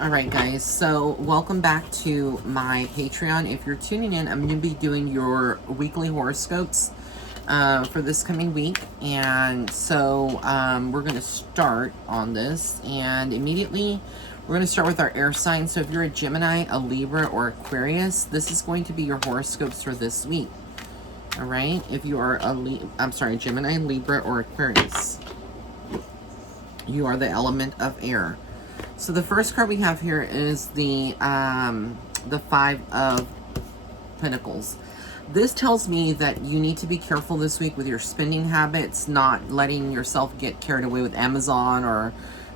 All right, guys, so welcome back to my Patreon. If you're tuning in, I'm going to be doing your weekly horoscopes for this coming week. And so we're going to start on this. And immediately, we're going to start with our air signs. So if you're a Gemini, a Libra, or Aquarius, this is going to be your horoscopes for this week. All right? If you are Gemini, Libra, or Aquarius, you are the element of air. So the first card we have here is the Five of Pentacles. This tells me that you need to be careful this week with your spending habits, not letting yourself get carried away with Amazon or,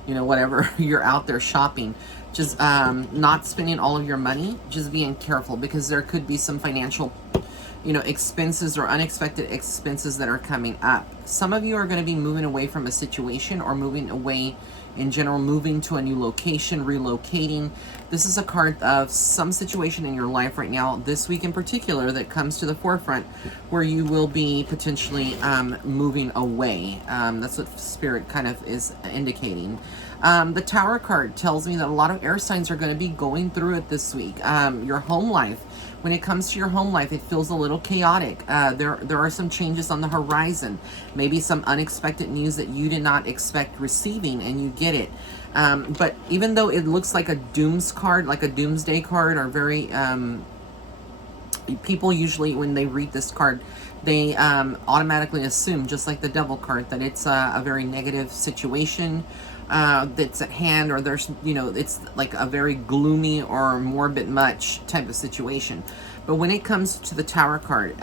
you know, whatever you're out there shopping. Just not spending all of your money, just being careful because there could be some financial, you know, expenses or unexpected expenses that are coming up. Some of you are going to be moving away from a situation or moving away in general, moving to a new location, relocating. This is a card of some situation in your life right now, this week in particular, that comes to the forefront where you will be potentially moving away. That's what Spirit kind of is indicating. The Tower card tells me that a lot of air signs are going to be going through it this week. Your home life. When it comes to your home life, it feels a little chaotic. There are some changes on the horizon. Maybe some unexpected news that you did not expect receiving, and you get it. But even though it looks like a dooms card, like a doomsday card, or very... people usually, when they read this card, they automatically assume, just like the Devil card, that it's a very negative situation that's at hand, or there's, you know, it's like a very gloomy or morbid much type of situation. But when it comes to the Tower card,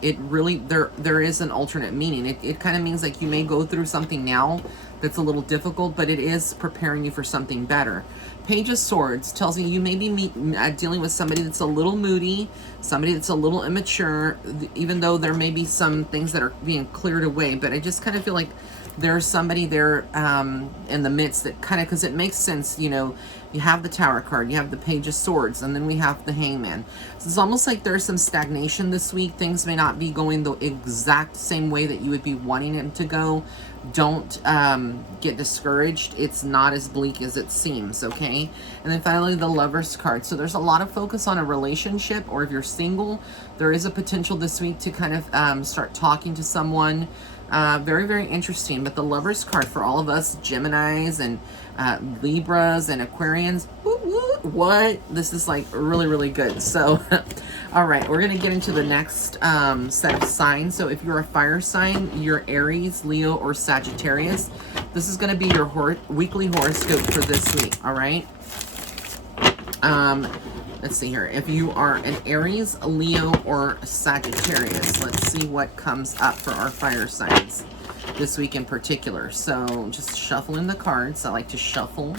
it really, there is an alternate meaning. It kind of means like you may go through something now that's a little difficult, but it is preparing you for something better. Page of Swords tells me you may be dealing with somebody that's a little moody, somebody that's a little immature, even though there may be some things that are being cleared away. But I just kind of feel like there's somebody there in the midst that kind of, because it makes sense, you know, you have the Tower card, you have the Page of Swords, and then we have the Hangman. So it's almost like there's some stagnation this week. Things may not be going the exact same way that you would be wanting them to go. Don't get discouraged. It's not as bleak as it seems, okay? And then finally, the Lovers card. So there's a lot of focus on a relationship, or if you're single, there is a potential this week to kind of start talking to someone. Very, very interesting. But the Lovers card for all of us Geminis and Libras and Aquarians, what? This is like really, really good. So, all right, we're going to get into the next set of signs. So if you're a fire sign, you're Aries, Leo, or Sagittarius, this is going to be your weekly horoscope for this week, all right? Let's see here. If you are an Aries, a Leo, or a Sagittarius, let's see what comes up for our fire signs this week in particular. So just shuffling the cards. I like to shuffle.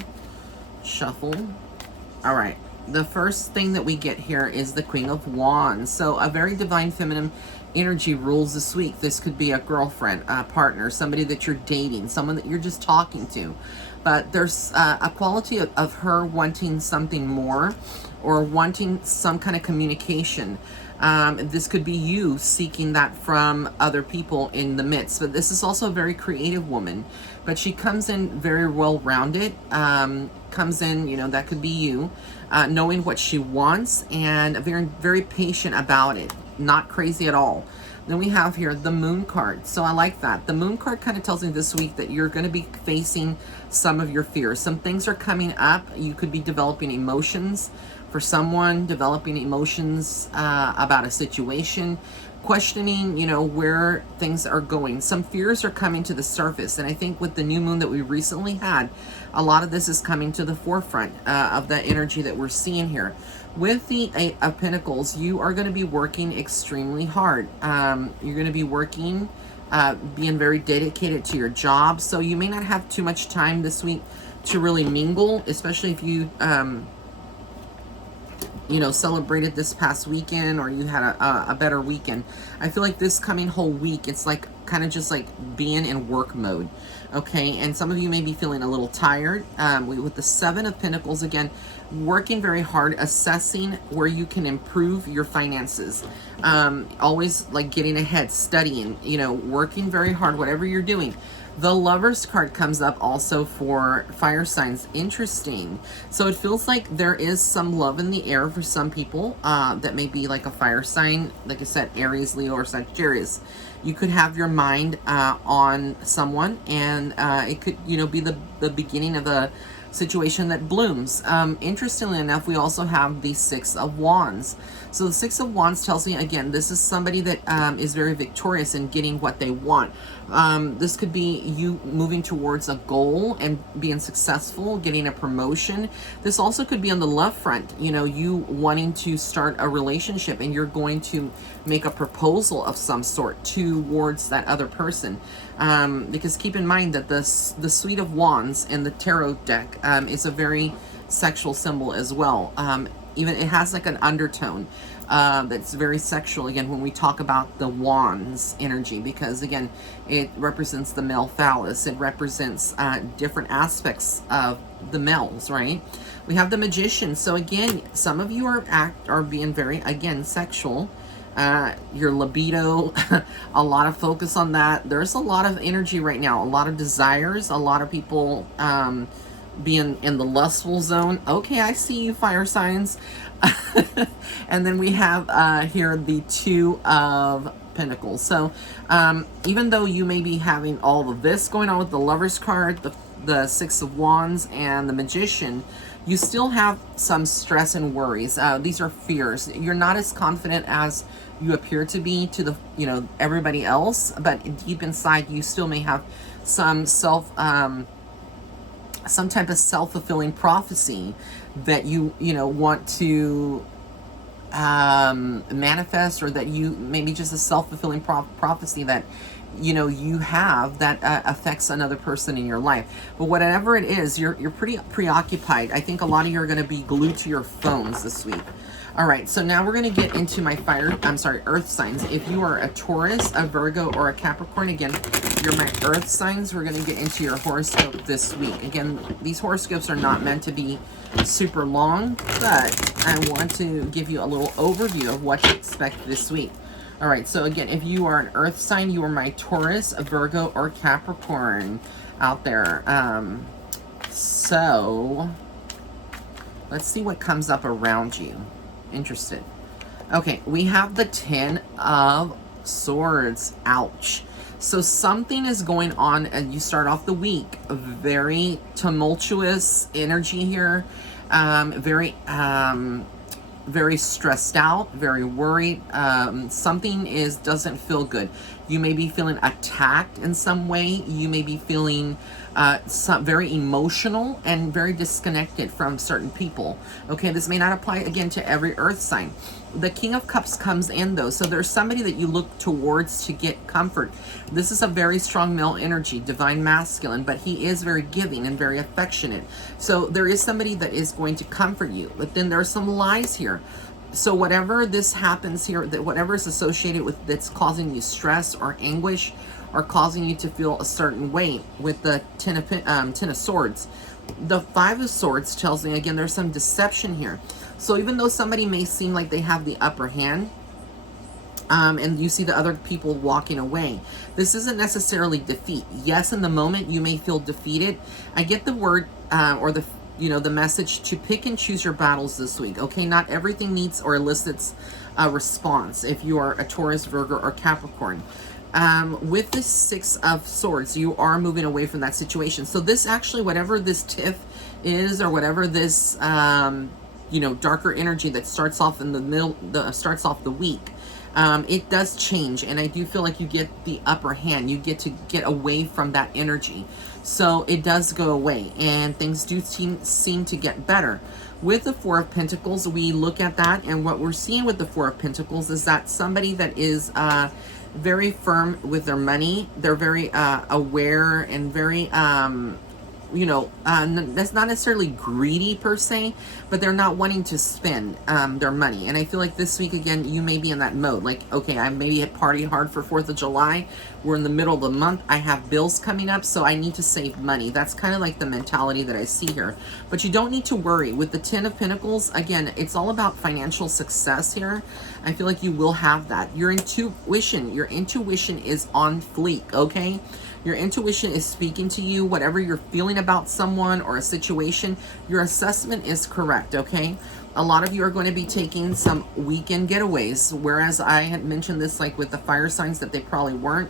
All right. The first thing that we get here is the Queen of Wands. So a very divine feminine energy rules this week. This could be a girlfriend, a partner, somebody that you're dating, someone that you're just talking to. But there's a quality of her wanting something more, or wanting some kind of communication. This could be you seeking that from other people in the midst. But this is also a very creative woman. But she comes in very well-rounded. Comes in, you know, that could be you, knowing what she wants and very, very patient about it. Not crazy at all. Then we have here the Moon card. So I like that. The Moon card kind of tells me this week that you're going to be facing some of your fears. Some things are coming up. You could be developing emotions for someone, developing emotions about a situation, questioning, you know, where things are going. Some fears are coming to the surface. And I think with the new moon that we recently had, a lot of this is coming to the forefront of the energy that we're seeing here. With the Eight of Pentacles, you are going to be working extremely hard. You're going to be working, being very dedicated to your job. So you may not have too much time this week to really mingle, especially if you, you know, celebrated this past weekend, or you had a better weekend. I feel like this coming whole week, it's like kind of just like being in work mode. Okay, and some of you may be feeling a little tired. With the Seven of Pentacles, again, working very hard, assessing where you can improve your finances. Always like getting ahead, studying, you know, working very hard, whatever you're doing. The Lovers card comes up also for fire signs. Interesting. So it feels like there is some love in the air for some people that may be like a fire sign. Like I said, Aries, Leo, or Sagittarius. You could have your mind on someone, and it could, you know, be the beginning of a situation that blooms. Interestingly enough, we also have the Six of Wands. So the Six of Wands tells me, again, this is somebody that is very victorious in getting what they want. This could be you moving towards a goal and being successful, getting a promotion. This also could be on the love front, you know, you wanting to start a relationship and you're going to make a proposal of some sort towards that other person. Because keep in mind that the Suite of Wands in the tarot deck is a very sexual symbol as well. Even it has like an undertone that's very sexual, again, when we talk about the wands energy, because again, it represents the male phallus. It represents different aspects of the males, right? We have the Magician. So again, some of you are being very, again, sexual. Your libido, a lot of focus on that. There's a lot of energy right now, a lot of desires, a lot of people being in the lustful zone. Okay, I see you, fire signs. And then we have here the Two of Pentacles. So even though you may be having all of this going on with the Lovers card, the Six of Wands, and the Magician, you still have some stress and worries. These are fears. You're not as confident as you appear to be to the, you know, everybody else, but deep inside you still may have some some type of self-fulfilling prophecy that you know, want to manifest, or that you maybe just a self-fulfilling prophecy that, you know, you have that affects another person in your life. But whatever it is, you're pretty preoccupied. I think a lot of you are going to be glued to your phones this week. All right, so now we're going to get into my earth signs. If you are a Taurus, a Virgo, or a Capricorn, again, you're my earth signs. We're going to get into your horoscope this week. Again, these horoscopes are not meant to be super long, but I want to give you a little overview of what to expect this week. All right, so again, if you are an earth sign, you are my Taurus, a Virgo, or Capricorn out there. So let's see what comes up around you. Interested. Okay, we have the Ten of Swords. Ouch. So something is going on, and you start off the week very tumultuous energy here, very stressed out, very worried. Something doesn't feel good. You may be feeling attacked in some way. You may be feeling very emotional and very disconnected from certain people. Okay, this may not apply, again, to every earth sign. The King of Cups comes in, though. So there's somebody that you look towards to get comfort. This is a very strong male energy, divine masculine, but he is very giving and very affectionate. So there is somebody that is going to comfort you. But then there are some lies here. So whatever this happens here, that whatever is associated with that's causing you stress or anguish, or causing you to feel a certain way with the Ten of Swords. The Five of Swords tells me, again, there's some deception here. So even though somebody may seem like they have the upper hand, and you see the other people walking away, this isn't necessarily defeat. Yes, in the moment you may feel defeated. I get the word or the, you know, the message to pick and choose your battles this week. Okay, not everything needs or elicits a response if you are a Taurus, Virgo, or Capricorn. With the Six of Swords, you are moving away from that situation. So this actually, whatever this tiff is, or whatever this you know, darker energy that starts off in the middle, starts off the week, it does change, and I do feel like you get the upper hand. You get to get away from that energy, so it does go away, and things do seem to get better. With the Four of Pentacles, we look at that, and what we're seeing with the Four of Pentacles is that somebody that is very firm with their money. They're very aware and very you know, that's not necessarily greedy per se, but they're not wanting to spend their money. And I feel like this week, again, you may be in that mode. Like, okay, I maybe had partied hard for 4th of July. We're in the middle of the month. I have bills coming up, so I need to save money. That's kind of like the mentality that I see here. But you don't need to worry. With the Ten of Pentacles, again, it's all about financial success here. I feel like you will have that. Your intuition is on fleek, okay? Your intuition is speaking to you. Whatever you're feeling about someone or a situation, your assessment is correct, okay? A lot of you are going to be taking some weekend getaways, whereas I had mentioned this like with the fire signs that they probably weren't.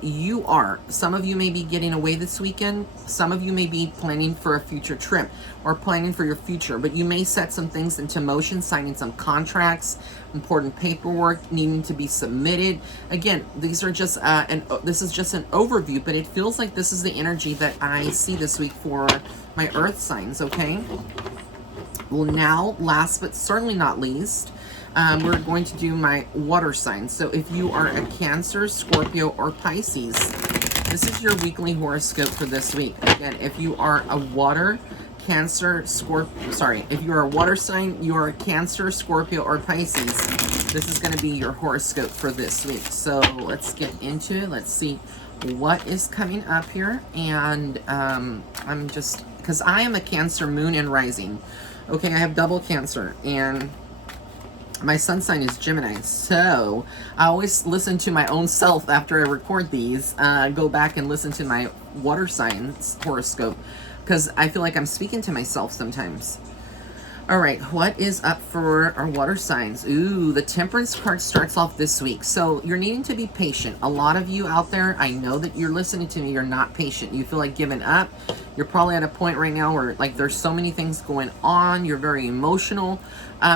You are. Some of you may be getting away this weekend. Some of you may be planning for a future trip or planning for your future, but you may set some things into motion, signing some contracts, important paperwork needing to be submitted. Again, these are just this is just an overview, but it feels like this is the energy that I see this week for my earth signs, okay? Well, now, last but certainly not least, we're going to do my water signs. So if you are a Cancer, Scorpio, or Pisces, this is your weekly horoscope for this week. Again, if you are a water, Cancer, Scorpio, sorry, if you are a water sign, you are a Cancer, Scorpio, or Pisces, this is going to be your horoscope for this week. So let's get into it. Let's see what is coming up here. And I'm just, because I am a Cancer moon and rising. Okay, I have double Cancer, and my sun sign is Gemini, so I always listen to my own self after I record these. Go back and listen to my water signs horoscope, because I feel like I'm speaking to myself sometimes. All right, what is up for our water signs? Ooh, the Temperance card starts off this week. So you're needing to be patient. A lot of you out there, I know that you're listening to me, you're not patient. You feel like giving up. You're probably at a point right now where like there's so many things going on. You're very emotional.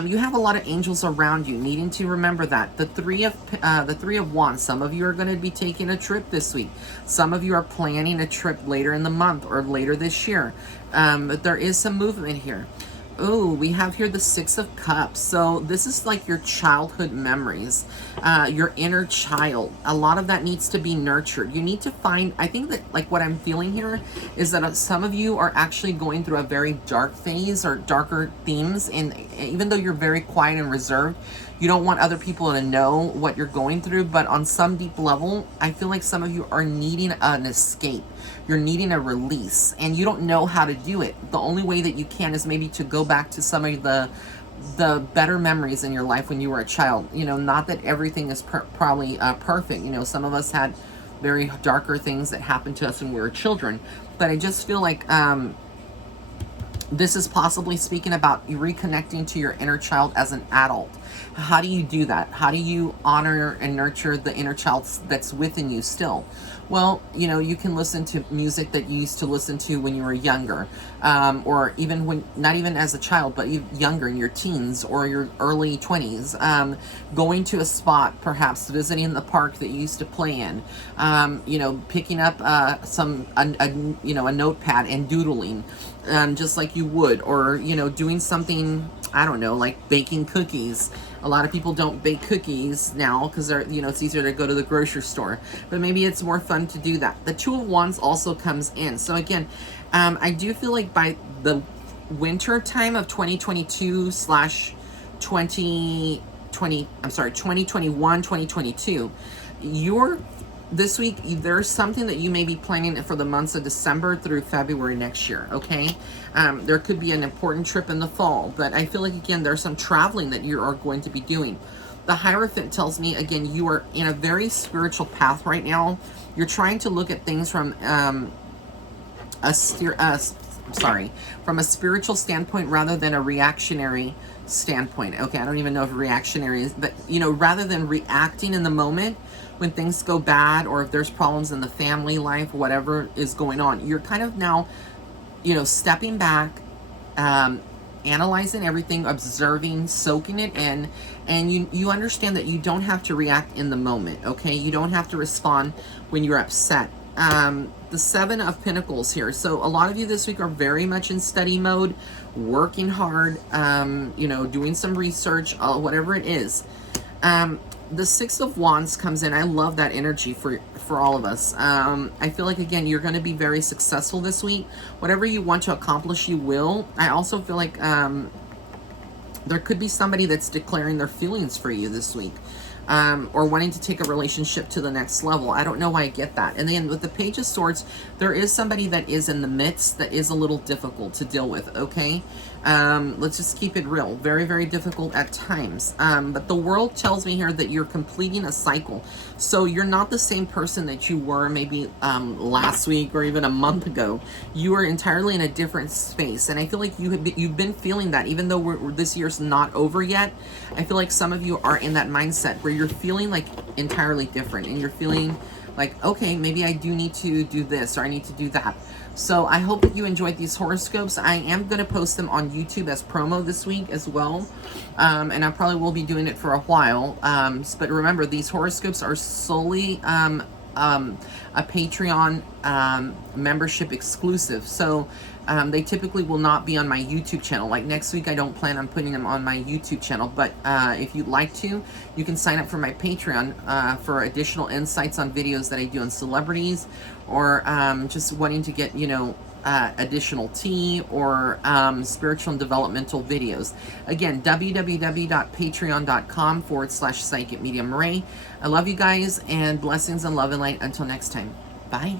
You have a lot of angels around you, needing to remember that. The three of Wands, some of you are going to be taking a trip this week. Some of you are planning a trip later in the month or later this year. But there is some movement here. Oh, we have here the Six of Cups. So this is like your childhood memories, your inner child. A lot of that needs to be nurtured. You need to find, I think that like what I'm feeling here is that some of you are actually going through a very dark phase or darker themes. And even though you're very quiet and reserved, you don't want other people to know what you're going through. But on some deep level, I feel like some of you are needing an escape. You're needing a release, and you don't know how to do it. The only way that you can is maybe to go back to some of the better memories in your life when you were a child. You know, not that everything is probably perfect. You know, some of us had very darker things that happened to us when we were children. But I just feel like this is possibly speaking about you reconnecting to your inner child as an adult. How do you do that? How do you honor and nurture the inner child that's within you still? Well, you know, you can listen to music that you used to listen to when you were younger, or even when, not even as a child, but younger in your teens or your early 20s, going to a spot, perhaps visiting the park that you used to play in, you know, picking up a notepad and doodling, just like you would, or, you know, doing something, I don't know, like baking cookies. A lot of people don't bake cookies now because they're, you know, it's easier to go to the grocery store. But maybe it's more fun to do that. The Two of Wands also comes in. So again, I do feel like by the winter time of 2021, 2022, this week, there's something that you may be planning for the months of December through February next year, okay? There could be an important trip in the fall, but I feel like, again, there's some traveling that you are going to be doing. The Hierophant tells me, again, you are in a very spiritual path right now. You're trying to look at things from from a spiritual standpoint rather than a reactionary standpoint. Okay, I don't even know if reactionary is, but, you know, rather than reacting in the moment, when things go bad or if there's problems in the family life, whatever is going on, you're kind of now, you know, stepping back, analyzing everything, observing, soaking it in, and you understand that you don't have to react in the moment, okay? You don't have to respond when you're upset. The Seven of Pentacles here. So a lot of you this week are very much in study mode, working hard, you know, doing some research, whatever it is. The Six of Wands comes in. I love that energy for all of us. I feel like, again, you're going to be very successful this week. Whatever you want to accomplish, you will. I also feel like there could be somebody that's declaring their feelings for you this week. or wanting to take a relationship to the next level. I don't know why I get that. And then with the Page of Swords, there is somebody that is in the midst that is a little difficult to deal with, okay? Let's just keep it real. Very, very difficult at times. But the world tells me here that you're completing a cycle. So you're not the same person that you were maybe last week or even a month ago. You are entirely in a different space. And I feel like you've been feeling that, even though this year's not over yet. I feel like some of you are in that mindset where you're feeling like entirely different. And you're feeling like, okay, maybe I do need to do this or I need to do that. So I hope that you enjoyed these horoscopes. I am going to post them on YouTube as promo this week as well. And I probably will be doing it for a while. But remember, these horoscopes are solely a Patreon membership exclusive. So they typically will not be on my YouTube channel. Like next week, I don't plan on putting them on my YouTube channel. But if you'd like to, you can sign up for my Patreon for additional insights on videos that I do on celebrities, or just wanting to get, you know, additional tea or spiritual and developmental videos. Again, www.patreon.com/psychicmediumray. I love you guys, and blessings and love and light. Until next time. Bye.